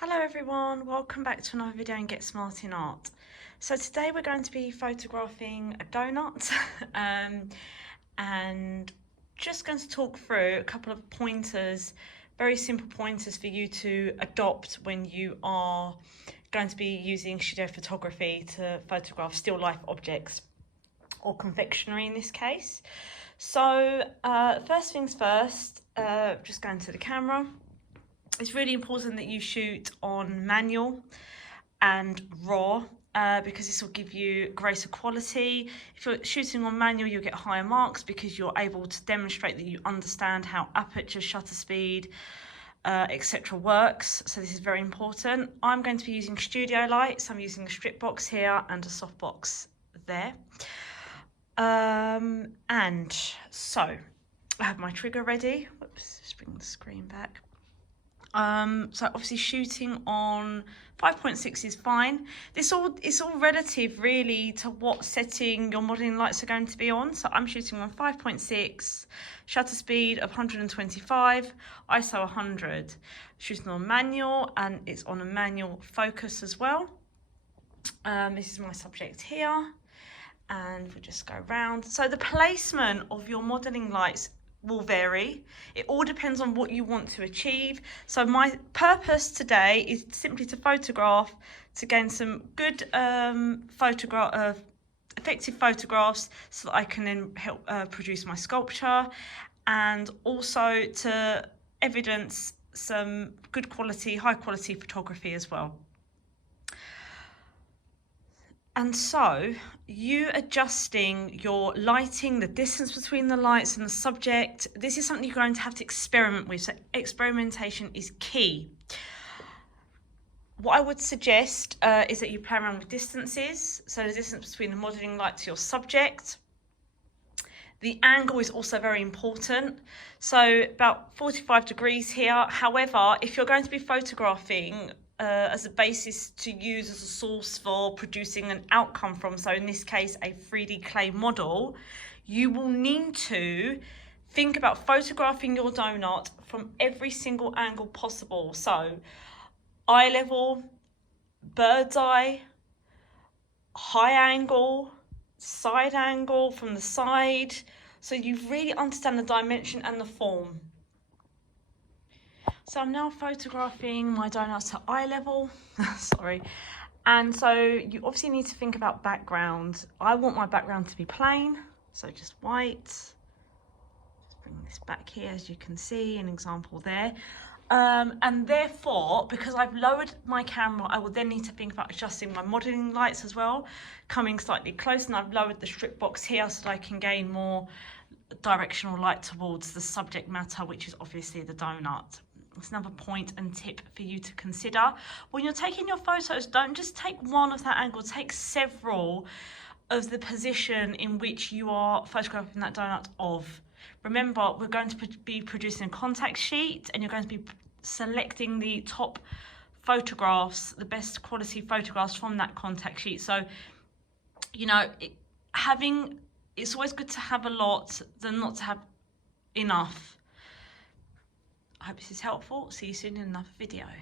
Hello everyone, welcome back to another video in Get Smart in Art. So today we're going to be photographing a donut and just going to talk through a couple of pointers, very simple pointers for you to adopt when you are going to be using studio photography to photograph still life objects or confectionery in this case. So first things first, just going to the camera. It's really important that you shoot on manual and raw because this will give you greater quality. If you're shooting on manual, you'll get higher marks because you're able to demonstrate that you understand how aperture, shutter speed, etc. works. So this is very important. I'm going to be using studio lights. I'm using a strip box here and a soft box there. And so I have my trigger ready. Whoops, just bring the screen back. So obviously shooting on 5.6 is fine. It's all relative really to what setting your modelling lights are going to be on. So I'm shooting on 5.6, shutter speed of 125, ISO 100. Shooting on manual and it's on a manual focus as well. This is my subject here and we'll just go around. So the placement of your modelling lights will vary. It all depends on what you want to achieve. So my purpose today is simply to photograph, to gain some good effective photographs so that I can then help produce my sculpture, and also to evidence some good quality, high quality photography as well. And so you adjusting your lighting, the distance between the lights and the subject, this is something you're going to have to experiment with. So experimentation is key. What I would suggest is that you play around with distances. So the distance between the modelling light to your subject. The angle is also very important. So about 45 degrees here. However, if you're going to be photographing as a basis to use as a source for producing an outcome from, so in this case a 3D clay model, you will need to think about photographing your donut from every single angle possible. So eye level, bird's eye, high angle, side angle, from the side, so you really understand the dimension and the form. So I'm now photographing my donuts to eye level, sorry. And so you obviously need to think about background. I want my background to be plain, so just white. Just bring this back here, as you can see, an example there. And therefore, because I've lowered my camera, I will then need to think about adjusting my modelling lights as well, coming slightly close, and I've lowered the strip box here so that I can gain more directional light towards the subject matter, which is obviously the donut. It's another point and tip for you to consider. When you're taking your photos, don't just take one of that angle, take several of the position in which you are photographing that donut of. Remember, we're going to be producing a contact sheet and you're going to be selecting the top photographs, the best quality photographs from that contact sheet. So, you know, it's always good to have a lot than not to have enough. I hope this is helpful. See you soon in another video.